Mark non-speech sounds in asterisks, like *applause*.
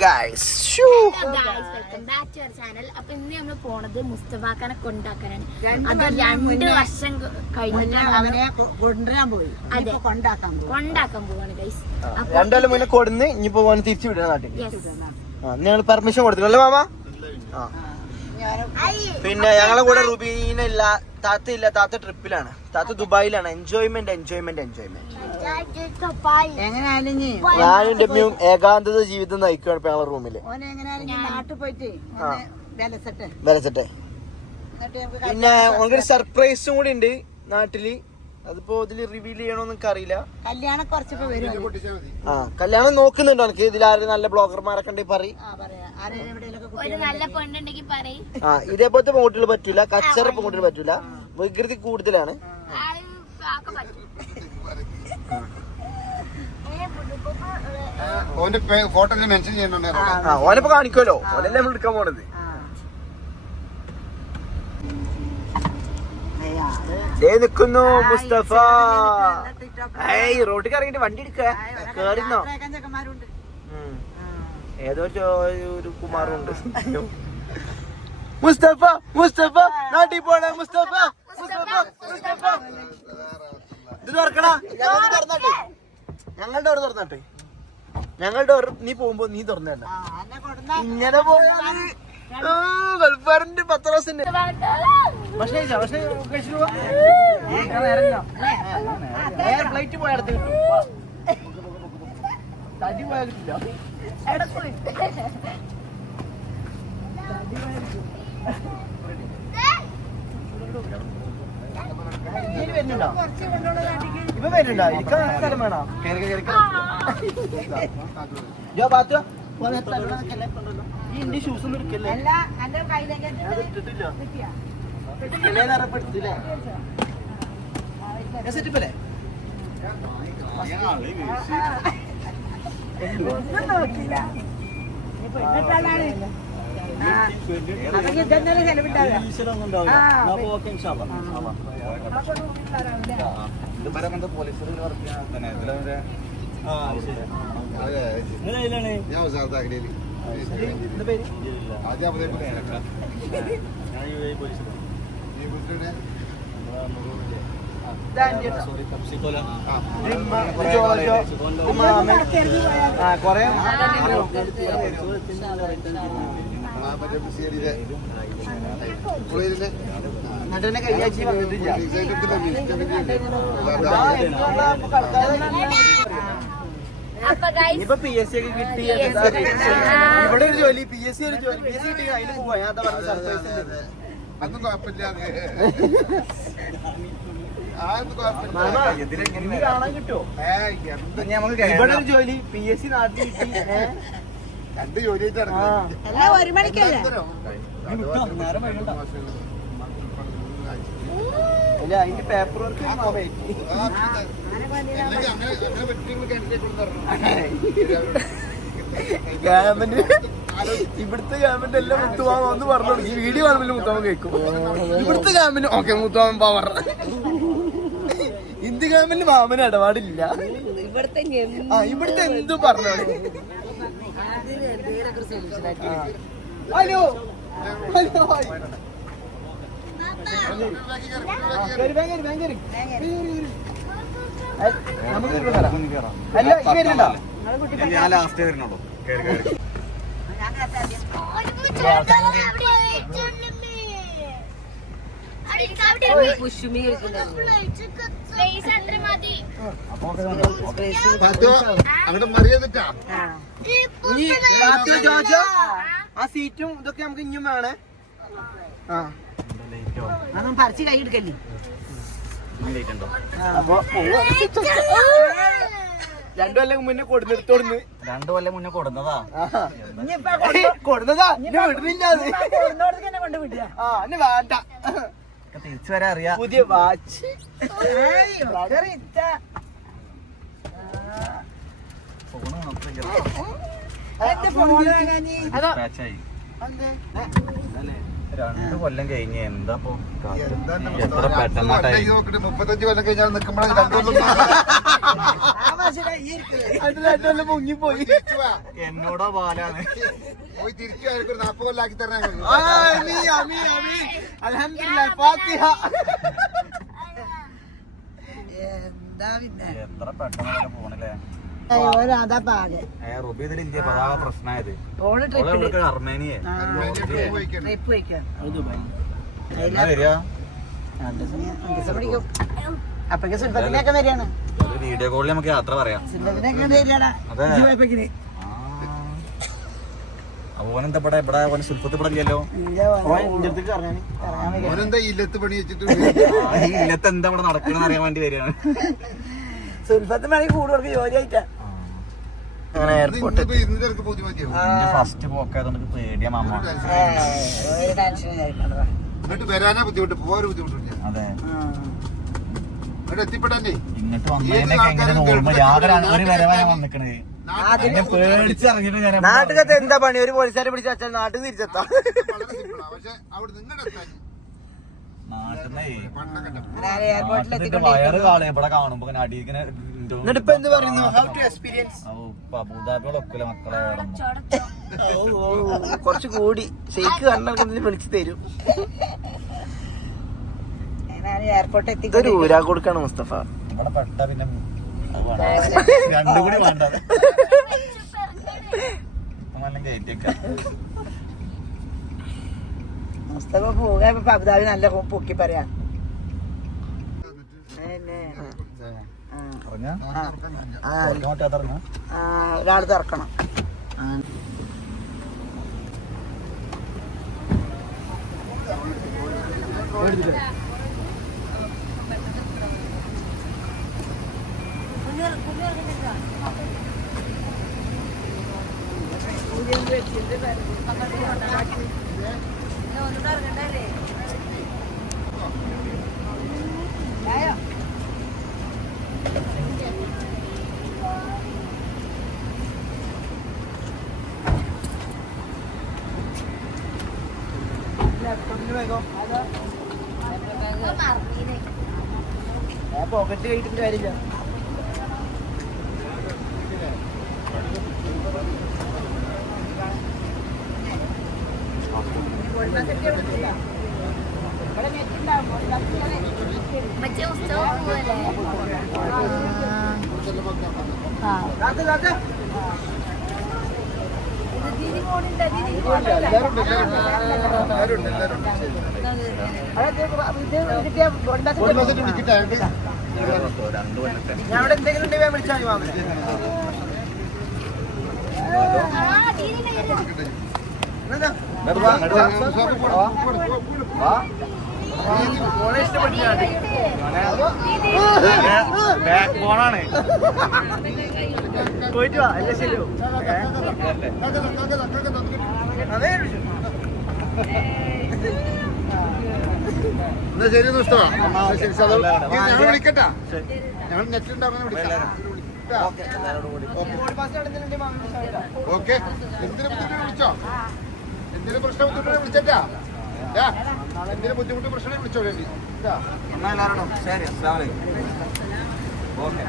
Guys welcome back to our channel അപ്പൊ ഇന്ന് നമ്മൾ പോണത് മുസ്തഫാക്കാനെ കൊണ്ടാക്കാനാണ്. അത് രണ്ട് വർഷം ക- കഴിഞ്ഞിട്ടാണ് നമ്മൾ അവനെ കൊ- കൊണ്ടുവരാൻ പോയി. അതെ. ഇപ്പൊ കൊണ്ടാക്കാൻ പോയി. കൊണ്ടാക്കാൻ പോവാണ് ഗൈസ് അപ്പൊ രണ്ടാലും മുന്നേ കൊടുന്ന് ഇനിയിപ്പോ പോകാൻ തിരിച്ചു വിടണം നാട്ടിൽ നിങ്ങൾ ഞങ്ങൾ പെർമിഷൻ കൊടുത്തില്ലല്ലേ മാമ? ആ. പിന്നെ ഞങ്ങളെ കൂടെ റുബീന ഇല്ല താത്ത ഇല്ല. താത്ത ട്രിപ്പിലാണ്. താത്ത ദുബായിലാണ്. എൻജോയ്മെന്റ് എൻജോയ്മെന്റ് എൻജോയ്മെന്റ് എങ്ങനെയായാലും ഇനി ഞാനും ഡെമ്മിയും ഏകാന്തത ജീവിതം നയിക്കുകയാണ് ഇപ്പൊ ഞങ്ങളെ റൂമിൽ നമുക്ക് പിന്നെ ഒരു സർപ്രൈസും കൂടി ഉണ്ട് നാട്ടിൽ. അതിപ്പോ ഇതിൽ റിവീൽ ചെയ്യണോന്ന് എനിക്ക് അറിയില്ല. കല്യാണം കുറച്ചൊക്കെ വരും. ആ കല്യാണം നോക്കുന്നുണ്ടോ എനിക്ക് ഇതിൽ ആരും നല്ല ബ്ലോഗർമാരൊക്കെ ഉണ്ടെങ്കിൽ പറയും. ആ പറയാ ആരെങ്കിലും ഒരു നല്ല പെണ്ണുണ്ടെങ്കിൽ പറയും. ആ ഇതേപോലത്തെ പെൺകുട്ടികൾ പറ്റൂല കച്ചറ പെൺകുട്ടികൾ പറ്റൂല വികൃതി കൂടുതലാണ്. ആൾ ആക്കാൻ പറ്റും. ഓന്റെ ഫോട്ടോ മെൻഷൻ ചെയ്യുന്നുണ്ട് ആ ഓനപ്പോ കാണിക്കുമല്ലോ ഓനല്ലേ നമ്മൾ എടുക്കാൻ പോണത്. ദേ നിക്കുന്നു മുസ്തഫ. ഏയ് റോഡിൽ ഇറങ്ങിട്ട് വണ്ടി എടുക്കുക കേറിന്നോ. ഏതോ ഒരു കുമാറുണ്ട്. മുസ്തഫ മുസ്തഫ നാട്ടിൽ പോണേ മുസ്തഫ മുസ്തഫ മുസ്തഫ. ഇത് തുറക്കടാ. ഞങ്ങൾ തുറന്നാട്ടെ. ഞങ്ങളുടെ ഓർ തുറന്നാട്ടെ. ഞങ്ങളുടെ ഡോർ നീ പോകുമ്പോ നീ തുറന്നേണ്ട ഇങ്ങനെ പോയാൽ ഗൾഫാറിന്റെ പത്ത് ദിവസം പക്ഷേ പക്ഷേ ഫ്ലൈറ്റ് പോയ അടുത്ത് കിട്ടും. വാ. തടി പോയാൽ കിട്ടില്ല വരുന്നുണ്ടോ ഇപ്പൊ വരുന്നുണ്ടോ ഇരിക്കാൻ സ്ഥലം വേണോ കേറി കേറി ജോ ബാത്തോ ഇന്ത്യ ഷൂസ് ഒന്നും എടുക്കല്ലേ? എടുക്കല്ലേ നിറപ്പെടുത്തില്ലേ സെറ്റപ്പല്ലേ ഒന്നും അപ്പൊ ഇതെന്തായാലും ചെലവുണ്ടാവുക ആ, ഞാൻ എന്താ പേര്? ആദ്യം അബുദാബി നീ വീട്ടിലെ ഇതാ എന്റെ കേട്ടോ. ഇത് ഉമ്മ, ഇത് ജോജോ, ഇത് മാമൻ. ആ, കൊറേ ആ മറ്റേ ബിസിയടിയിലെ പുഴയിലെ എന്നിട്ട് തന്നെ കഴിഞ്ഞ ആഴ്ച വന്നിട്ടില്ല ഇപ്പൊ പി എസ് സി ഒക്കെ കിട്ടി ഇവിടെ ഒരു ജോലി പി എസ് സി ഒരു ജോലി പി എസ് സി കിട്ടി അതിന് പോവാ ഞാൻ സർപ്രൈസ് അന്നും കുഴപ്പമില്ല ഇനി കാണാൻ കിട്ടുമോ? ഏയ്, എന്ത് ഇവിടെ ഒരു ജോലി പി എസ് സി നാട്ടിൽ കിട്ടി *laughs* ഏ? രണ്ട് ജോലിയായിട്ട് ആ. നടക്കുന്നത് ഒരു മണിക്കല്ലേ? അല്ല അതിന്റെ പേപ്പർ വർക്ക്. ഗവൺമെന്റ് ഇവിടുത്തെ ഗവൺമെന്റ് എല്ലാം മുത്തുമാമ ഒന്ന് പറഞ്ഞു ഈ വീഡിയോ കാണുമ്പോൾ മുത്തുമാമ കേൾക്കും. ഇവിടുത്തെ ഗവൺമെന്റ് ഓക്കെ മുത്തുമാമൻ പവർ ഗവൺമെന്റ് മാമന് ഇടപാടില്ല. ഇവിടുത്തെ ആ ഇവിടുത്തെ എന്തും പറഞ്ഞോളെ. ഹലോ. ഹലോ കേറി, വേഗം കേറി, ജോജോ ആ. സീറ്റും ഇതൊക്കെ നമുക്ക് ഇനിയും വേണേ. ആ. അതൊന്നും പറിച്ച് കൈ എടുക്കല്ലേ. രണ്ടു കൊല്ലം മുന്നേ കൊടുന്നെടുത്തോടുന്ന് രണ്ടു കൊല്ലം മുന്നേ കൊടുന്നതാ? കൊടുന്നതാ. ഇന്നെ വിടുന്നില്ല കൊണ്ട് വിടുക. ആ എന്നെ വേണ്ട. തിരിച്ചു വരാൻ അറിയാ. പുതിയ വാച്ച്. രണ്ട് കൊല്ലം കഴിഞ്ഞ്. എന്താ എത്ര പെട്ടെന്നാട്ടായി മുപ്പത്തഞ്ച് കൊല്ലം കഴിഞ്ഞാൽ നിൽക്കുമ്പോഴേ *laughs* രണ്ടൊന്നും ആ ഭാഷയുടെ ഈ രണ്ടുകൊല്ലം മുങ്ങിപ്പോയി. വാ എന്നോടാ പാലാണ് പോയി തിരിച്ചു വാ എനിക്കൊരു നാൽപ്പത് കൊല്ലാക്കി തരണേ ഫാത്തിഹ. എന്താ പിന്നെ? എത്ര പെട്ടെന്ന് പോണല്ലേ? അർമേനിയെ. ട്രിപ്പ് പിടിക്കും. അപ്പൊക്കെ സുൽഫത്തിനൊക്കെ വരികയാണ്. വീഡിയോ കോളിൽ നമുക്ക് യാത്ര പറയാം. സുൽഫത്തിനൊക്കെ വരികയാണ്. ഇവിടെ ഇവിടെ ഓൻ സുൽഫത്ത് ഇവിടെ ഇല്ലല്ലോ? ഓനെന്താ ഇല്ലത്ത് പണി വെച്ചിട്ട് ഈ ഇല്ലത്ത് എന്താ ഇവിടെ നടക്കണെന്ന് അറിയാൻ വേണ്ടി വരികയാണ്. സുൽഫത്ത് കൂടുതൽ അങ്ങനെ എയർപോർട്ട് ഫസ്റ്റ് പോക്കായതുകൊണ്ട് പേടിയാ മാമ. ടെൻഷൻ അതെ. ഇവിടെ എത്തിപ്പെടാനേ ഇങ്ങോട്ട് വന്നതിനൊക്കെ ഒരു വന്നിക്കണേ. നാട്ടുകത്ത് എന്താ പണി? ഒരു പോലീസുകാരെ പിടിച്ച അച്ഛൻ നാട്ടിൽ തിരിച്ചെത്താം പക്ഷെ അവിടെ നിങ്ങളുടെ വയറ് ഇവിടെ കാണുമ്പോ അടിയിങ്ങനെ എന്ത് പറയുന്നു? ഹൗ ടു എക്സ്പീരിയൻസ് അബുദാബികളൊക്കെ മക്കളെ കുറച്ച് കൂടി. ഷെയ്ക്ക് കണ്ടെടുക്കുന്നതിന് വിളിച്ചു തരും. ഞാൻ എയർപോർട്ടിൽ എത്തി ഇതൊരു ഊരാ കൊടുക്കാണ് മുസ്തഫ. ഇവിടെ പെട്ട പിന്നെ. രണ്ടും കൂടി വേണ്ട. മുസ്തഫ പോവുക ഇപ്പൊ അബുദാബി നല്ല പൊക്കി പറയാ. അതന്നെ. ആ. ഇറങ്ങാ ആ, ഇങ്ങോട്ട് ഇറങ്ങാ ആ, ഒരാൾ തുറക്കണം പോക്കറ്റ് കഴിച്ചിട്ട് കാര്യമില്ല മറ്റേ ഉത്സവം പോവല്ലേ താത്ത, താത്ത. ദീദി പോണില്ല ദീദി എല്ലാരും ഉണ്ട് എല്ലാരും ഉണ്ട് എല്ലാരും ഉണ്ട് ഒരു മാസത്തെ ടിക്കറ്റ് ആയിട്ട് രണ്ടു കൊല്ലത്തെ ഞാൻ ഇവിടെ എന്തെങ്കിലും ഉണ്ടെങ്കിൽ ഞാൻ വിളിച്ചാൽ മതി മാമനെ. ബാക്ക് ഫോണാണ് പോയിട്ട് വാ അല്ലേ ശരിയോ അതേ. എന്നാ ശരി ഞങ്ങൾ വിളിക്കട്ടാ. ഞങ്ങൾ നെറ്റ് ഉണ്ടാവുന്ന വിളിക്കാം. ഓക്കെ എന്തിനു വിളിച്ചോ? എന്തിനു പ്രശ്നം വിളിച്ചേട്ടാ യാ, എന്തിനു ബുദ്ധിമുട്ട് പ്രശ്നം വിളിച്ചോ വേണ്ടി യാ. എന്നാ എല്ലാവരോടും ശരി ഓക്കെ.